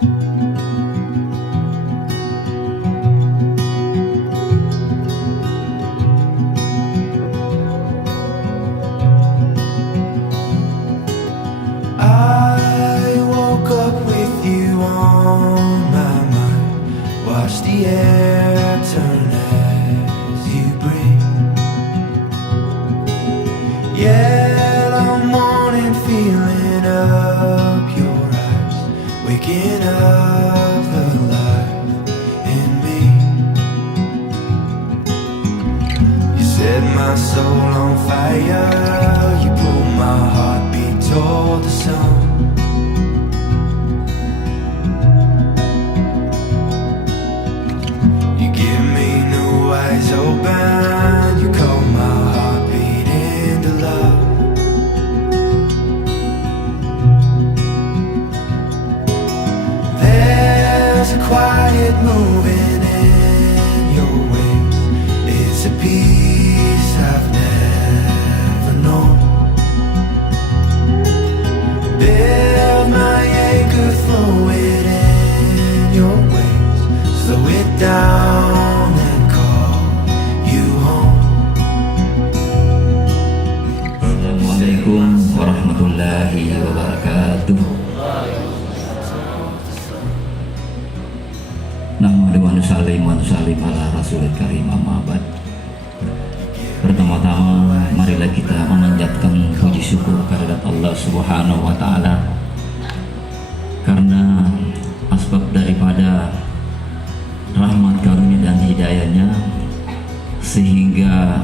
I woke up with you on my mind. Watch the air turn as you breathe. Yellow morning feeling up your eyes, waking up the life in me. You set my soul on fire, you pulled my heartbeat toward the sun. You give me new eyes open, you call my heartbeat into love. There's a quiet moving in your ways, it's a peace I've never known. Build my anchor, throw it in your waves, slow it down and call you home. Assalamualaikum warahmatullahi wabarakatuh. Nahmadu wa nusallim ala rasulil karim, amma ba'd. Pertama-tama marilah kita memanjatkan puji syukur kehadirat Allah Subhanahu wa taala, karena asbab daripada rahmat karunia dan hidayahnya sehingga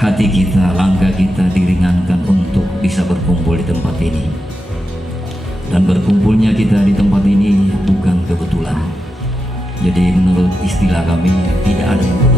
hati kita, langkah kita diringankan untuk bisa berkumpul di tempat ini. Dan berkumpulnya kita di tempat ini bukan kebetulan. Jadi menurut istilah kami tidak ada yang kebetulan.